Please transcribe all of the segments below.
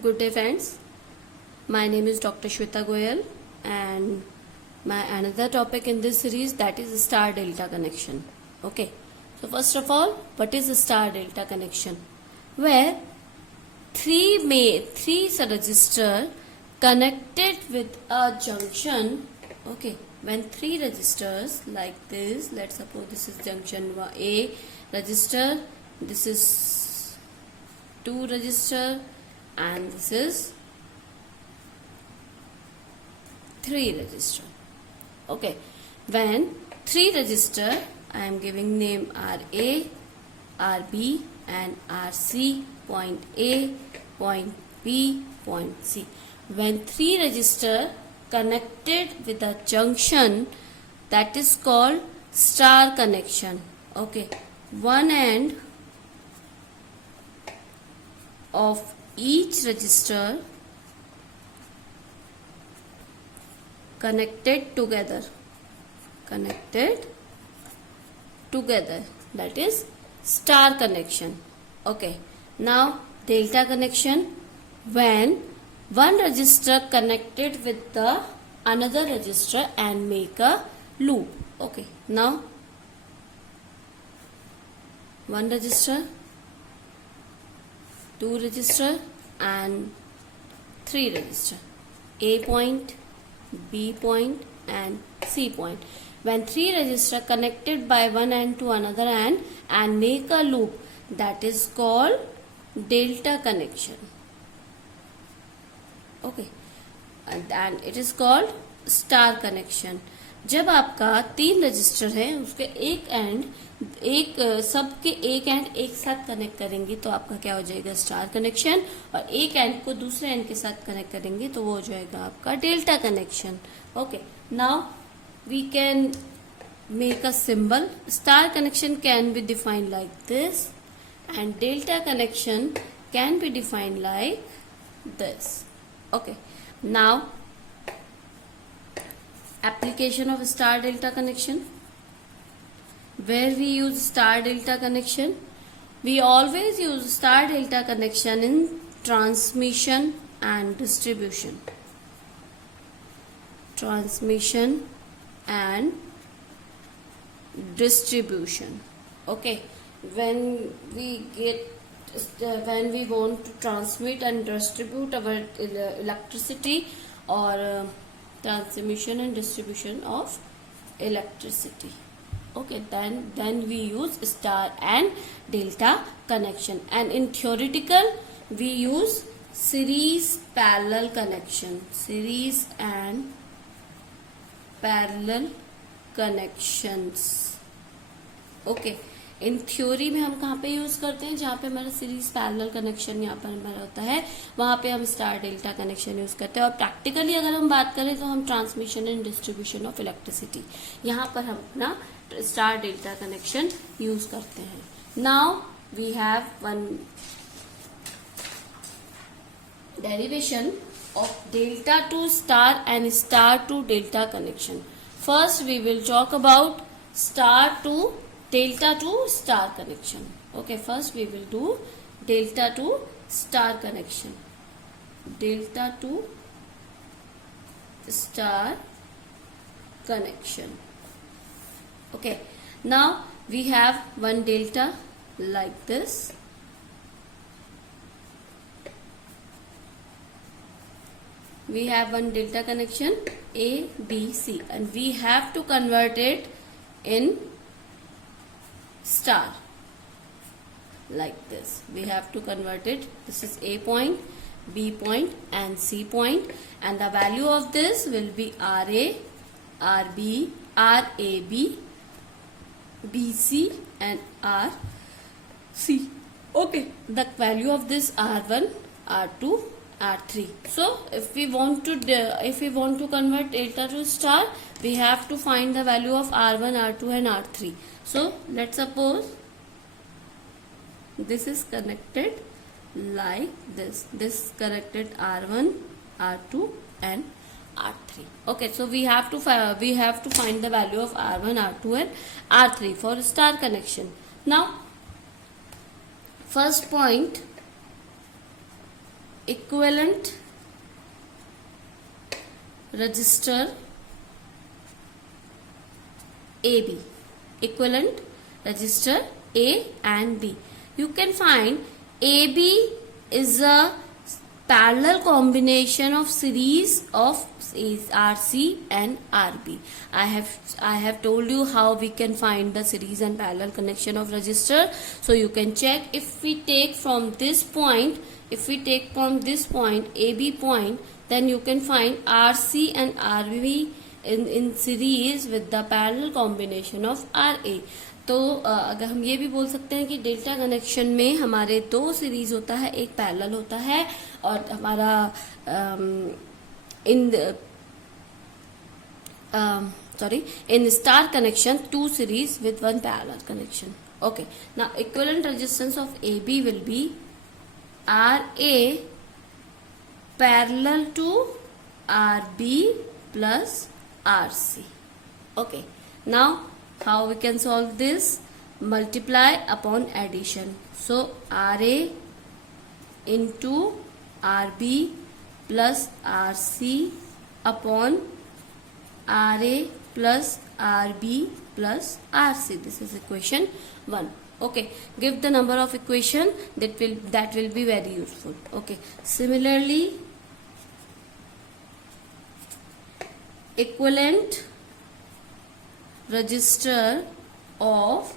Good day friends, my name is Dr. Shweta Goyal and my another topic in this series, that is star delta connection. Okay, so first of all, what is a star delta connection? Where three resistor connected with a junction. Okay, when three resistors like this, let's suppose this is junction A resistor, this is 2 resistor and this is 3 resistor. Okay, when 3 resistor, I am giving name RA, RB and RC, point A, point B, point C. When 3 resistor connected with a junction, that is called star connection. Okay, one end of each resistor connected together, that is star connection. Okay, now delta connection, when one resistor connected with the another resistor and make a loop. Okay, now one resistor, 2 resistor and 3 resistor, A point, B point and C point. When 3 resistor connected by one end to another end and make a loop, that is called delta connection. Okay, and it is called star connection. जब आपका 3 register है, उसके सबके एक and एक साथ connect करेंगे तो आपका क्या हो जाएगा, स्टार कनेक्शन, और एक एंड को दूसरे एंड के साथ कनेक्ट करेंगे तो वो हो जाएगा आपका delta connection. Okay, now we can make a symbol. Star connection can be defined like this and delta connection can be defined like this. Okay, now application of star delta connection. Where we use star delta connection, we always use star delta connection in transmission and distribution. Transmission and distribution. Okay, when we want to transmit and distribute our electricity or transmission and distribution of electricity. Okay, then we use star and delta connection, and in theoretical we use series parallel connection, series and parallel connections. Okay, in theory में हम कहाँ पे use करते हैं, जहाँ पे हमारा series parallel connection यहाँ पर हमारा होता है, वहां पे हम स्टार डेल्टा कनेक्शन यूज करते हैं. और प्रैक्टिकली अगर हम बात करें तो हम transmission and distribution of electricity, यहाँ पर हम अपना स्टार डेल्टा कनेक्शन यूज करते हैं. Now we have one derivation of delta to star and star to delta connection. First we will talk about star to delta to star connection. Okay, first we will do delta to star connection. Delta to star connection. Okay, now we have one delta like this. We have one delta connection A, B, C, and we have to convert it in star like this. We have to convert it. This is A point, B point and C point, and the value of this will be RA, RB, RAB, BC and RC. Okay, the value of this R1, R2, R3. So if we want to convert delta to star, we have to find the value of R1, R2 and R3. So let's suppose this is connected like this. This connected R1, R2 and R3. Okay, so we have to find the value of R1, R2 and R3 for star connection. Now first point equivalent register AB, equivalent register A and B. You can find AB is a parallel combination of series of RC and RB. I have told you how we can find the series and parallel connection of resistor. So you can check. If we take from this point, AB point, then you can find RC and RB in series with the parallel combination of RA. तो अगर हम ये भी बोल सकते हैं कि delta connection में हमारे दो सीरीज होता है, एक पैरेलल होता है, और हमारा in star connection two series with one parallel connection. Okay, now equivalent resistance of AB will be RA parallel to RB plus RC. Okay, now how we can solve this? Multiply upon addition. So RA into RB plus RC upon RA plus RB plus RC. This is equation 1. Okay, give the number of equation that will be very useful. Okay, similarly equivalent register of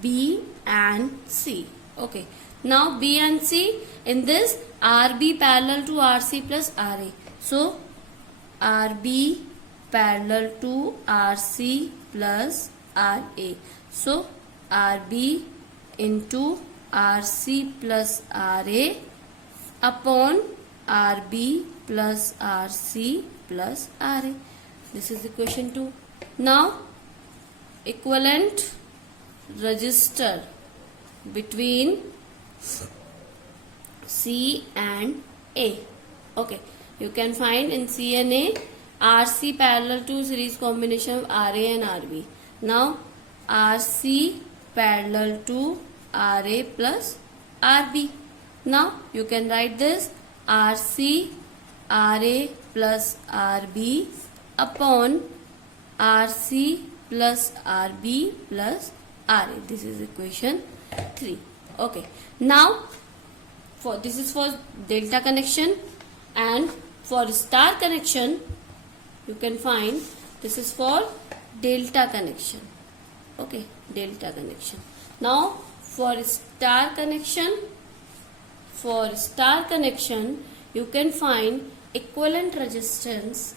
B and C. Okay, now B and C, in this RB parallel to RC plus RA. So RB parallel to RC plus RA. So RB into RC plus RA upon RB plus RC plus RA. This is equation 2. Now equivalent resistor between C and A. Okay, you can find in C and A RC parallel to series combination of RA and RB. Now RC parallel to RA plus RB. Now you can write this RC RA plus RB upon RC plus RB plus RA. This is equation 3. Okay, now this is for delta connection, and for star connection you can find this is for delta connection. Okay, delta connection. Now for star connection you can find equivalent resistance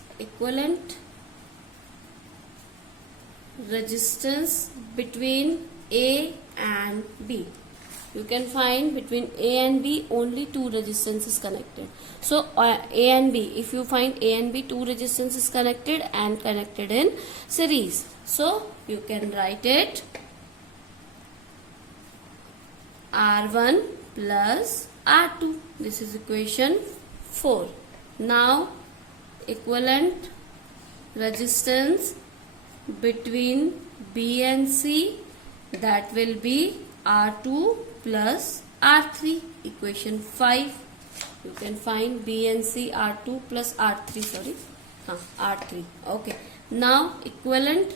between A and B. You can find between A and B only two resistances connected. So A and B, if you find A and B two resistances connected and connected in series, so you can write it R1 plus R2. This is equation 4. Now equivalent resistance between B and C, that will be R2 plus R3. Equation 5. You can find B and C R2 plus R3. R3. Okay. Now equivalent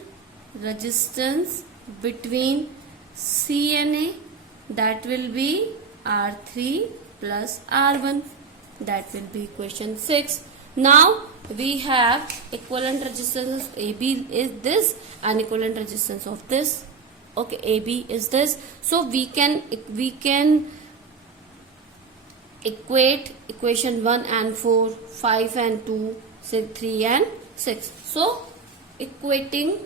resistance between C and A, that will be R3 plus R1. That will be equation 6. Now we have equivalent resistance of AB is this and equivalent resistance of this. Okay, AB is this. So we can equate equation 1 and 4, 5 and 2, 6, 3 and 6. So equating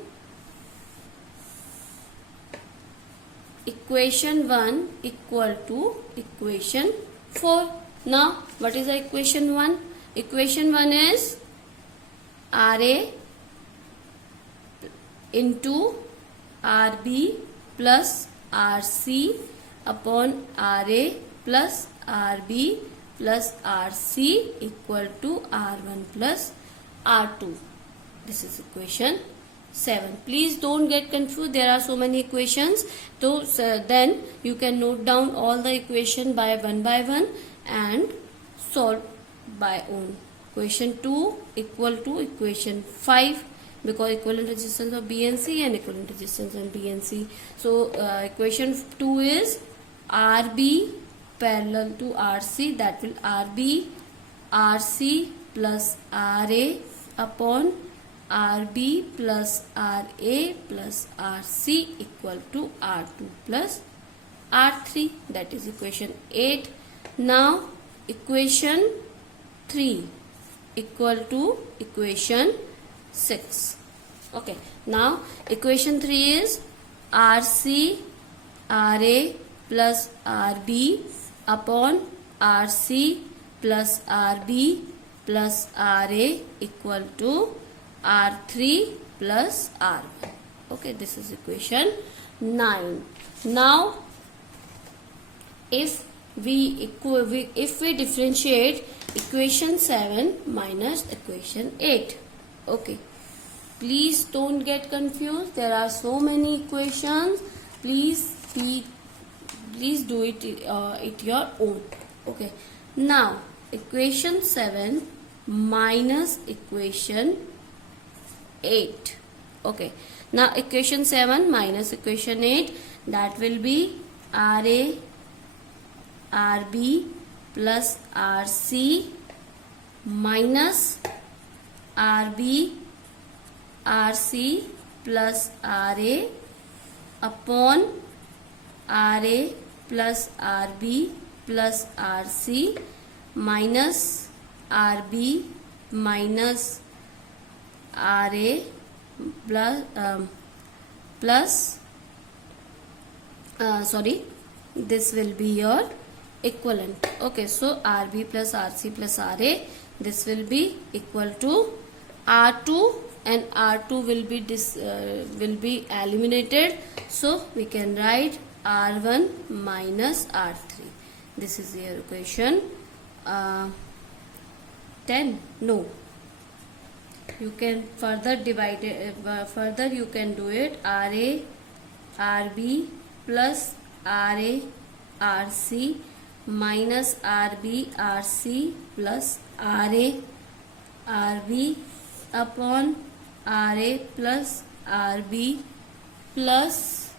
equation 1 equal to equation 4. Now what is the equation 1? Equation 1 is RA into RB plus RC upon RA plus RB plus RC equal to R1 plus R2. This is equation 7. Please don't get confused. There are so many equations. So then you can note down all the equation by one and solve by own. Equation 2 equal to equation 5 because equivalent resistance of B and C and equivalent resistance of B and C. So equation 2 is RB parallel to RC, that will RB RC plus RA upon RB plus RA plus RC equal to R2 plus R3, that is equation 8. Now equation 3 equal to equation 6. Okay, now equation 3 is RC RA plus RB upon RC plus RB plus RA equal to R3 plus R1. Okay, this is equation 9. Now if we differentiate equation 7 minus equation 8. Okay, please don't get confused, there are so many equations. Please do it your own. Okay, now equation 7 minus equation 8. Okay, now equation 7 minus equation 8, that will be RA RB plus RC minus RB RC plus RA upon RA plus RB plus RC minus RB minus RA plus this will be your equivalent. Okay, so RB plus RC plus RA, this will be equal to R2 and R2 will be eliminated, so we can write R1 minus R3. This is your equation 10. No, you can further divide it, further you can do it. RA RB plus RA RC minus RB RC plus RA RB upon RA plus RB plus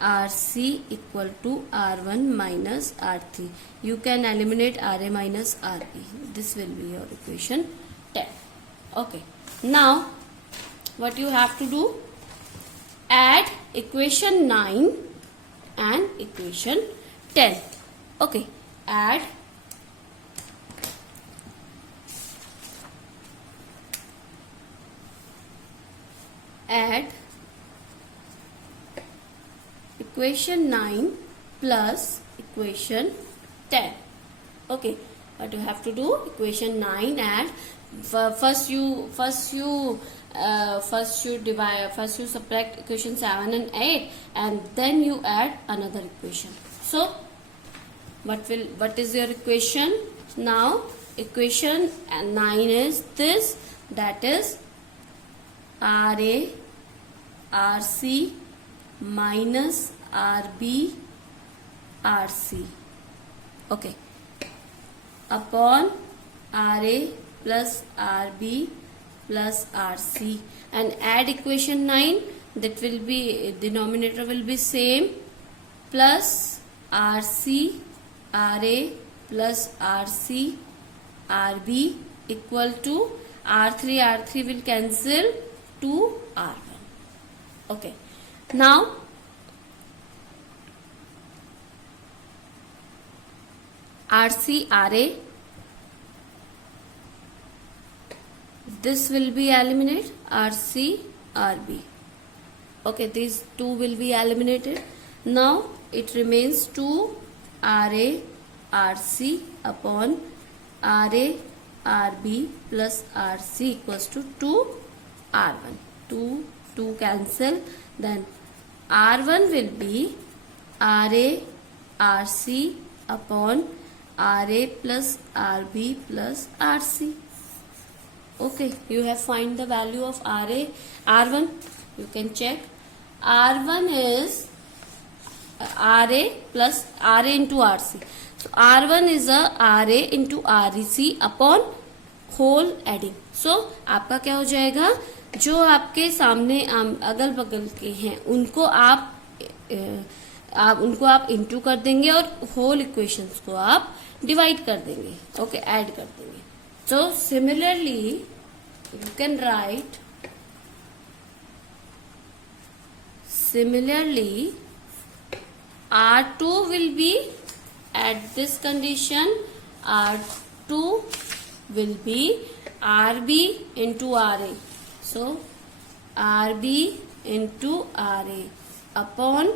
RC equal to R1 minus R3. You can eliminate RA minus RB. This will be your equation 10. Okay, now what you have to do? Add equation 9 and equation 10. Okay, add equation 9 plus equation 10. Okay, what you have to do? Equation 9 add. First you subtract equation 7 and 8 and then you add another equation. So what is your equation? Now equation 9 is this, that is RA RC minus RB RC, okay, upon RA plus RB plus RC, and add equation 9, that will be denominator will be same, plus RC RA plus RC RB equal to R3 will cancel to R1. Okay, now RC RA, this will be eliminated. RC RB, okay, these two will be eliminated. Now it remains 2 RA RC upon RA RB plus RC equals to 2 R1. 2 cancel, then R1 will be RA RC upon RA plus RB plus RC. Okay, you have find the value of R1. You can check. R1 is RA plus RA into RC. So R1 is a RA into REC upon whole adding. So आपका क्या हो जाएगा, जो आपके सामने अगल बगल के हैं उनको आप इंटू कर देंगे और होल इक्वेशंस को आप डिवाइड कर देंगे, ओके, ऐड कर देंगे. So similarly you can write R2 will be at this condition, R2 will be RB into RA. So RB into RA upon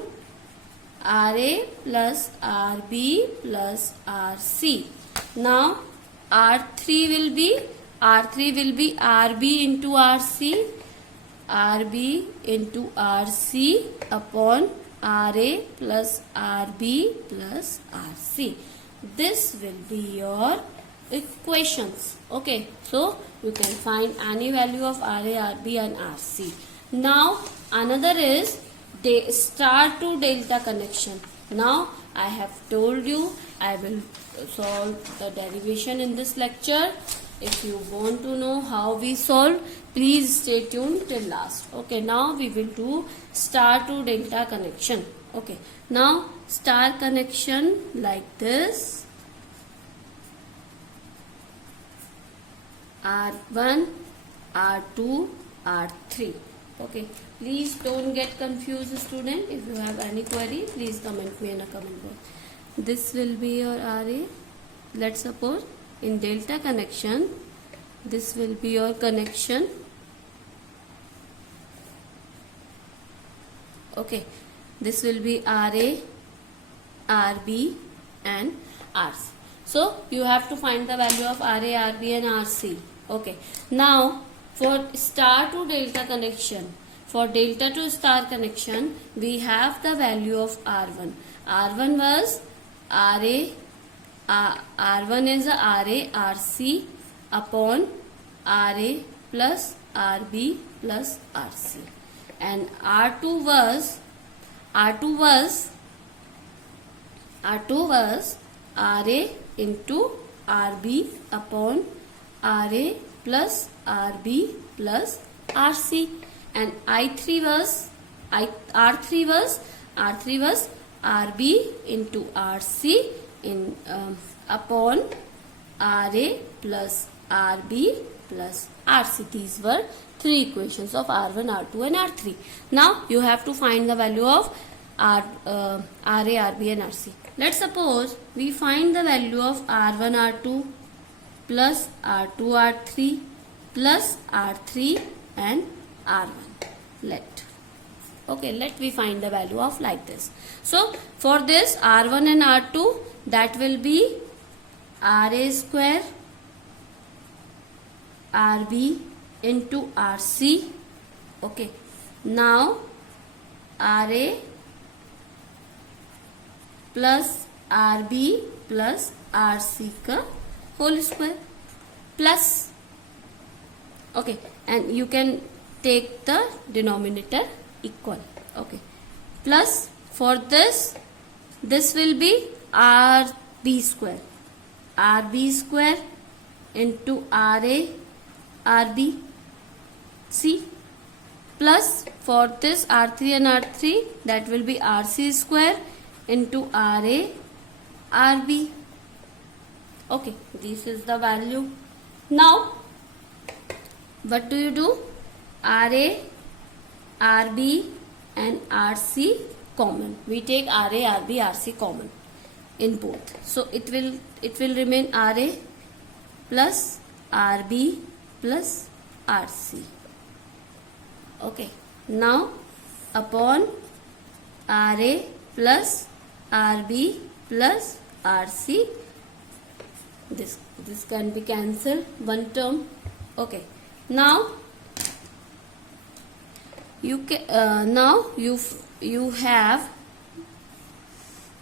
RA plus RB plus RC. Now R3 will be RB into RC, RB into RC upon RA plus RB plus RC. This will be your equations. Okay, so you can find any value of RA, RB and RC. Now another is star to delta connection. Now I have told you I will solve the derivation in this lecture. If you want to know how we solve, please stay tuned till last. Okay, now we will do star to delta connection. Okay, now star connection like this. R1, R2, R3. Okay, please don't get confused, student. If you have any query, please comment me in a comment box. This will be your RA. Let's suppose in delta connection, this will be your connection. Okay, this will be RA, RB and RC. So you have to find the value of RA, RB and RC. Okay, now for star to delta connection, for delta to star connection, we have the value of R1. R1 was RA, R1 is a RA, RC upon RA plus RB plus RC, and R2 was RA into RB upon RA plus RB plus RC, and R3 was RB into RC in upon RA plus RB plus RC. These were three equations of R1, R2 and R3. Now you have to find the value of RA, RB and RC. Let's suppose we find the value of R1, R2 plus R2, R3 plus R3 and R1. Let we find the value of like this. So for this R1 and R2, that will be RA square RB into RC. Okay, now RA plus RB plus RC का whole square plus, okay, and you can take the denominator equal. Okay, plus for this will be RB square into RA RB C, plus for this R3 and R3, that will be RC square into RA RB. Okay, this is the value. Now what do you do? RA, RB and RC common. We take RA, RB, RC common in both. So it will remain RA plus RB plus RC. Okay, now upon RA plus RB plus RC, this can be cancelled, one term. Okay, now you can you have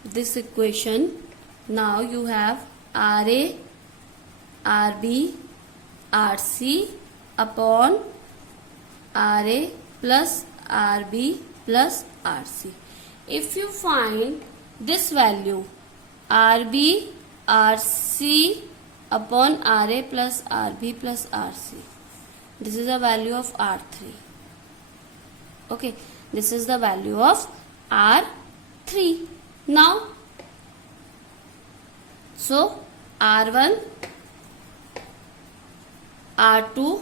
this equation. Now you have RA, RB, RC upon RA plus RB plus RC. If you find this value RB RC upon RA plus RB plus RC. This is the value of R3. Okay, this is the value of R3. Now, so R1, R2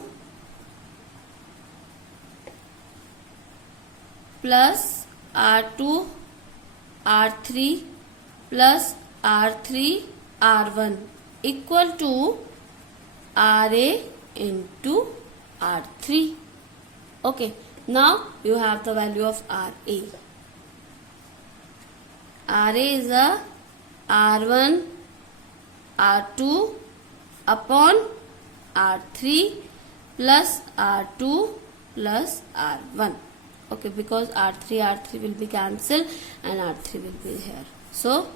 plus R2, R3 plus R3, R1 equal to RA into R3. Okay, now you have the value of RA. RA is a R1, R2 upon R3 plus R2 plus R1. Okay, because R3 will be cancelled and R3 will be here. So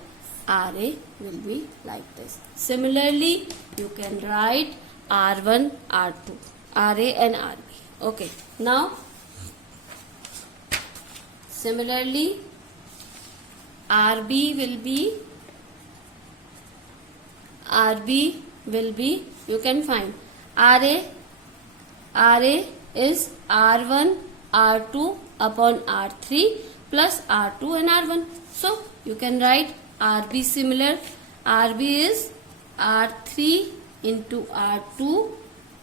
RA will be like this. Similarly, you can write R1, R2, RA and RB. Okay, now similarly RB will be, you can find RA is R1, R2 upon R3 plus R2 and R1. So you can write RB similar. RB is R3 into R2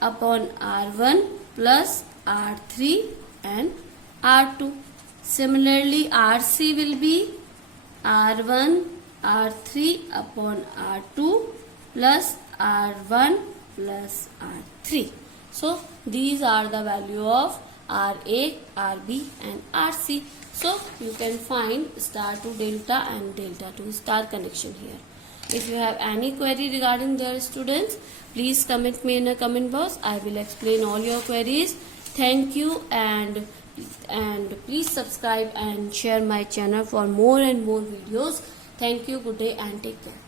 upon R1 plus R3 and R2. Similarly, RC will be R1, R3 upon R2 plus R1 plus R3. So these are the value of RA, RB and RC. So you can find star to delta and delta to star connection here. If you have any query regarding their students, please comment me in a comment box. I will explain all your queries. Thank you, and please subscribe and share my channel for more and more videos. Thank you, good day and take care.